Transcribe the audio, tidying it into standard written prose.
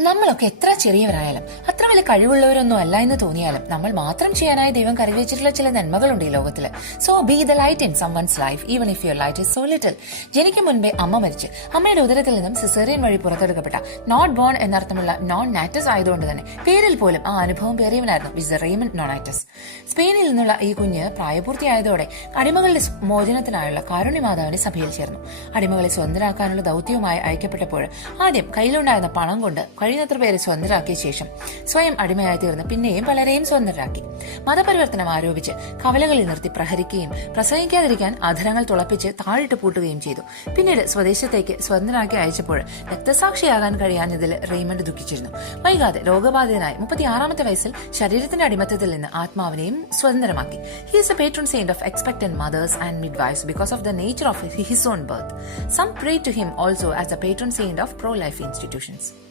നമ്മളൊക്കെ എത്ര ചെറിയവരായാലും അത്ര വലിയ കഴിവുള്ളവരൊന്നും അല്ല എന്ന് തോന്നിയാലും നമ്മൾ മാത്രം ചെയ്യാനായി ദൈവം കരുതിവെച്ചിട്ടുള്ള ചില നന്മകളുണ്ട് ഈ ലോകത്തില്. So B the light in someone's life even if your light is so little. ജനിക്കും മുൻപേ അമ്മ മരിച്ച് അമ്മയുടെ ഉദരത്തിൽ നിന്നും സിസേറിയൻ വഴി പുറത്തെടുക്കപ്പെട്ട നോട്ട് ബോൺ എന്നർത്ഥമുള്ള നോൺ നാറ്റസ് ആയതുകൊണ്ട് തന്നെ പേരിൽ പോലും ആ അനുഭവം പേറിയവനായിരുന്നു മിസ്റ്റർ റെയ്മണ്ട് നോണാറ്റസ്. സ്പെയിനിൽ നിന്നുള്ള ഈ കുഞ്ഞ് പ്രായപൂർത്തിയായതോടെ അടിമകളുടെ മോചനത്തിനായുള്ള കാരുണ്യമാതാവിന്റെ സഭയിൽ ചേർന്നു. അടിമകളെ സ്വതന്ത്രരാക്കാനുള്ള ദൌത്യവുമായി അയക്കപ്പെട്ടപ്പോൾ ആദ്യം കയ്യിലുണ്ടായിരുന്ന പണം കൊണ്ട് കഴിയുന്നത്ര പേരെ സ്വതന്ത്രരാക്കിയ ശേഷം സ്വയം അടിമയായി തീർന്ന് പിന്നെയും പലരെയും സ്വതന്ത്രരാക്കി. മതപരിവർത്തനം ആരോപിച്ച് കവലകളിൽ നിർത്തി പ്രഹരിക്കുകയും പ്രസംഗിക്കാതിരിക്കാൻ അധരങ്ങൾ തുളപ്പിച്ച് താഴിട്ട് പൂട്ടുകയും ചെയ്തു. പിന്നീട് സ്വദേശത്തേക്ക് സ്വതന്ത്രനാക്കി അയച്ചപ്പോൾ രക്തസാക്ഷിയാകാൻ കഴിയാഞ്ഞതിൽ റെയ്മണ്ട് ദുഃഖിച്ചിരുന്നു. വൈകാതെ രോഗബാധിതനായി 36-ാമത്തെ വയസ്സിൽ ശരീരത്തിന്റെ അടിമത്തത്തിൽ നിന്ന് ആത്മാവിനെയും സ്വതന്ത്രമാക്കി. He is a patron saint of expectant mothers and midwives because of the nature of his own birth. Some pray to him also as a patron saint of pro-life institutions.